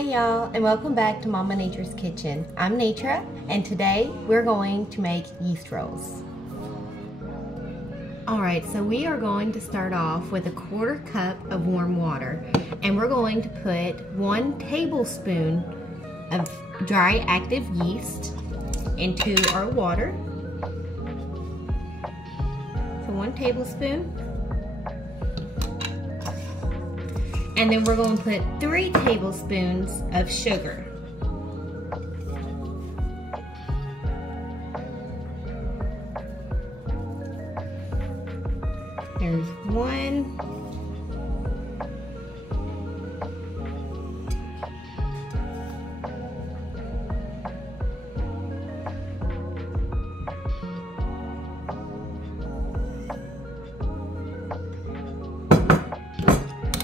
Hi y'all, and welcome back to Mama Nature's Kitchen. I'm Natra, and today we're going to make yeast rolls. Alright, so we are going to start off with a 1/4 cup of warm water, and we're going to put 1 tablespoon of dry active yeast into our water. So 1 tablespoon. And then we're going to put 3 tablespoons of sugar. There's 1.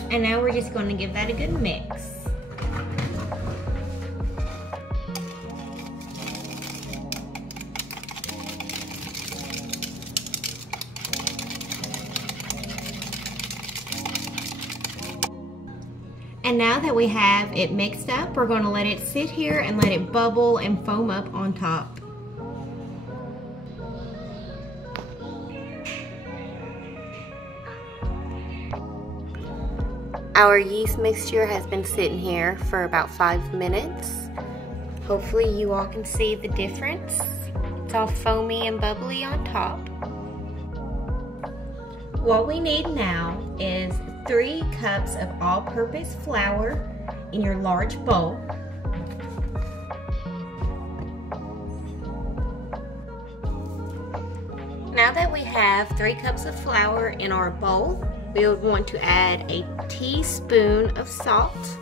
And now we're just going to give that a good mix. And now that we have it mixed up, we're going to let it sit here and let it bubble and foam up on top. Our yeast mixture has been sitting here for about 5 minutes. Hopefully you all can see the difference. It's all foamy and bubbly on top. What we need now is 3 cups of all-purpose flour in your large bowl. Now that we have 3 cups of flour in our bowl, we would want to add a teaspoon of salt,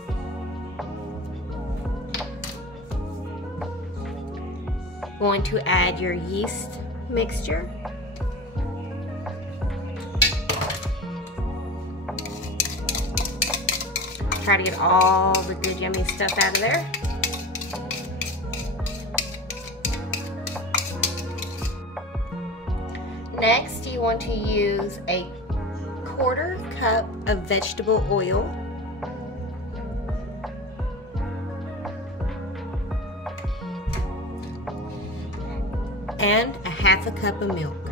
going to add your yeast mixture, try to get all the good yummy stuff out of there. Next, you want to use a 1/4 cup of vegetable oil, and a 1/2 cup of milk.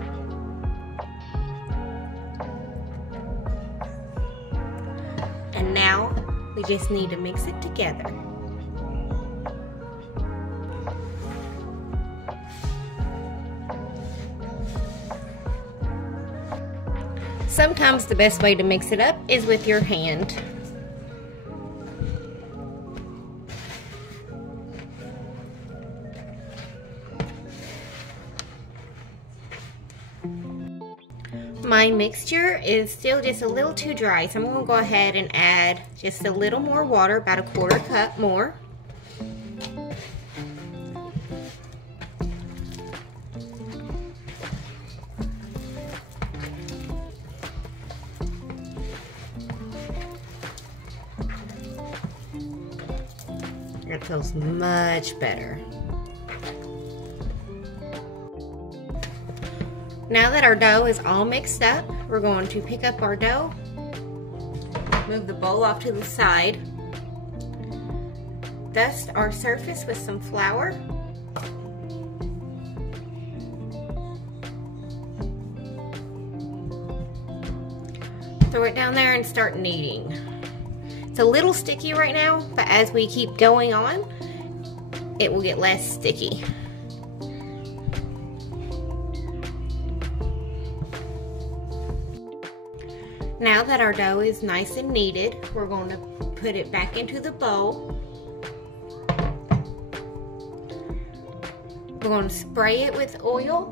And now we just need to mix it together. Sometimes the best way to mix it up is with your hand. My mixture is still just a little too dry, so I'm going to go ahead and add just a little more water, about a 1/4 cup more. It feels much better. Now that our dough is all mixed up, we're going to pick up our dough, move the bowl off to the side, dust our surface with some flour, throw it down there and start kneading. It's a little sticky right now, but as we keep going on, it will get less sticky. Now that our dough is nice and kneaded, we're going to put it back into the bowl. We're going to spray it with oil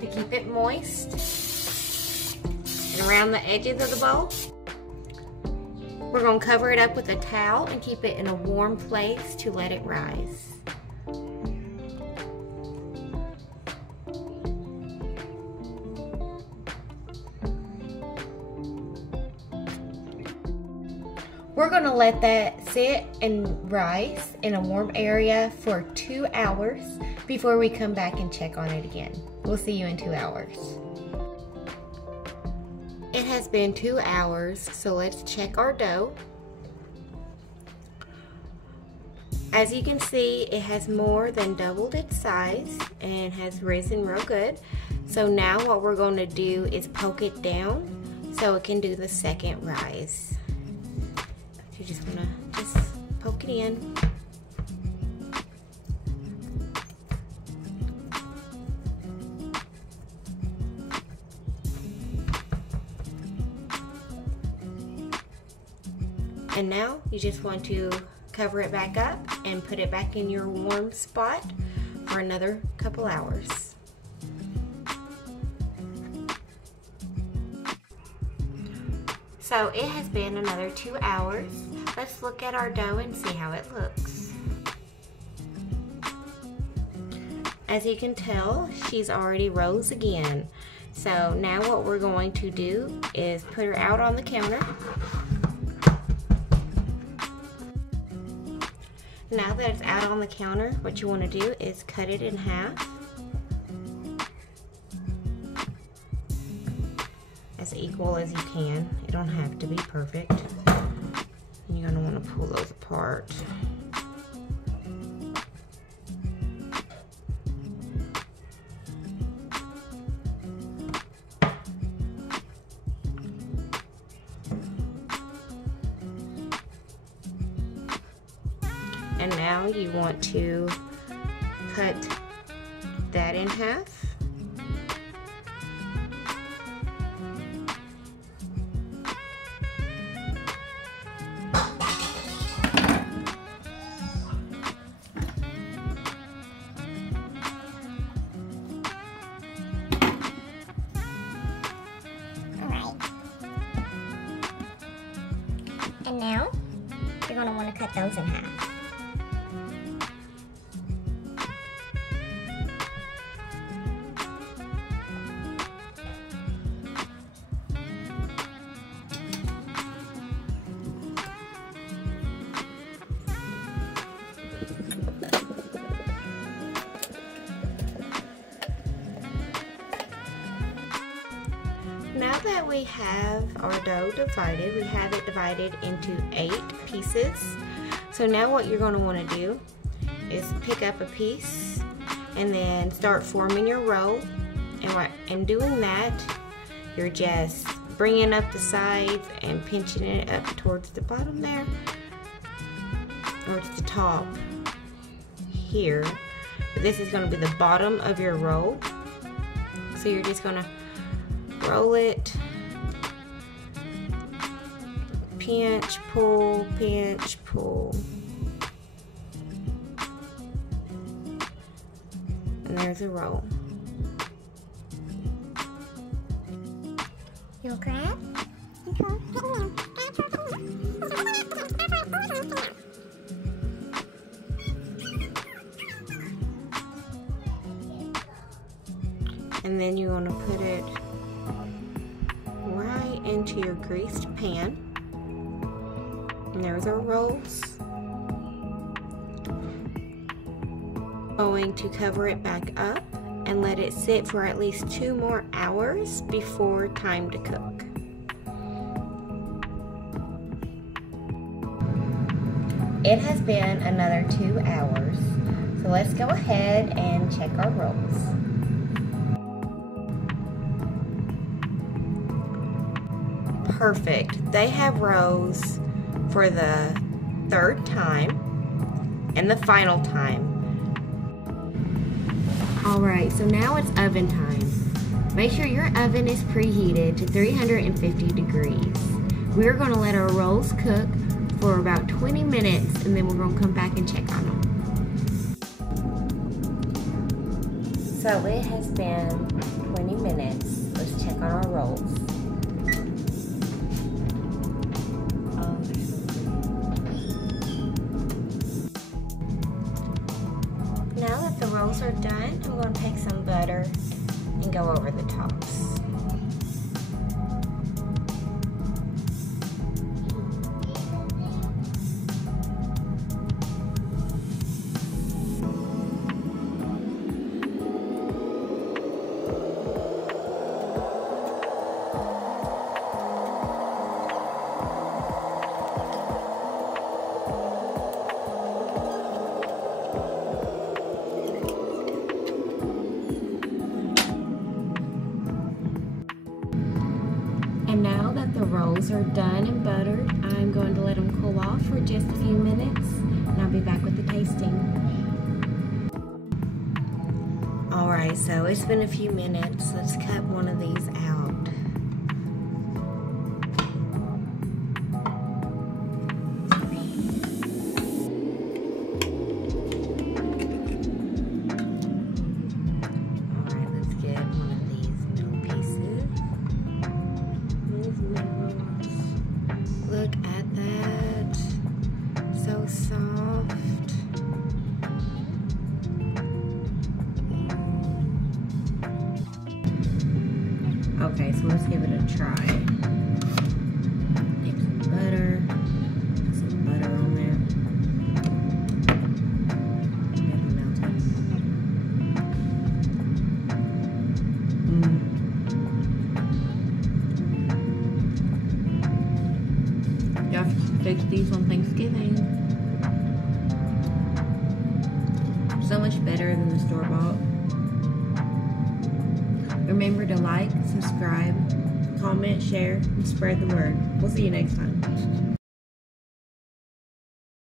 to keep it moist and around the edges of the bowl. We're going to cover it up with a towel and keep it in a warm place to let it rise. We're going to let that sit and rise in a warm area for 2 hours before we come back and check on it again. We'll see you in 2 hours. It has been 2 hours, so let's check our dough. As you can see, it has more than doubled its size and has risen real good. So now what we're going to do is poke it down so it can do the second rise. You just want to just poke it in. And now you just want to cover it back up and put it back in your warm spot for another couple hours. So it has been another 2 hours. Let's look at our dough and see how it looks. As you can tell, she's already rose again. So now what we're going to do is put her out on the counter. Now that it's out on the counter, what you want to do is cut it in half. As equal as you can. It don't have to be perfect. You're going to want to pull those apart. And now you want to cut that in half. And now, you're going to want to cut those in half. Now that we have our dough divided, we have it divided into 8 pieces. So now what you're going to want to do is pick up a piece and then start forming your roll. And in doing that, you're just bringing up the sides and pinching it up towards the bottom there, or to the top here. But this is going to be the bottom of your roll. So you're just going to roll it, pinch, pull, pinch, pull. And there's a roll. You'll grab and pull. And then you're going to put it right into your greased pan. And there's our rolls. Going to cover it back up and let it sit for at least 2 more hours before time to cook. It has been another 2 hours, so let's go ahead and check our rolls. Perfect. They have rose for the 3rd time and the final time. Alright, so now it's oven time. Make sure your oven is preheated to 350 degrees. We're going to let our rolls cook for about 20 minutes and then we're going to come back and check on them. So it has been 20 minutes. Let's check on our rolls. Now that the rolls are done, I'm going to take some butter and go over the tops. The rolls are done and buttered. I'm going to let them cool off for just a few minutes, and I'll be back with the tasting. Alright, so it's been a few minutes. Let's cut one of these out. Alright, let's get one of these middle pieces. These middles. Look at that. So soft. Okay, so let's give it a try. Take some butter. Put some butter on there. Get it melted. Y'all fix these on Thanksgiving. So much better than the store-bought. Remember to like, subscribe, comment, share, and spread the word. We'll see you next time.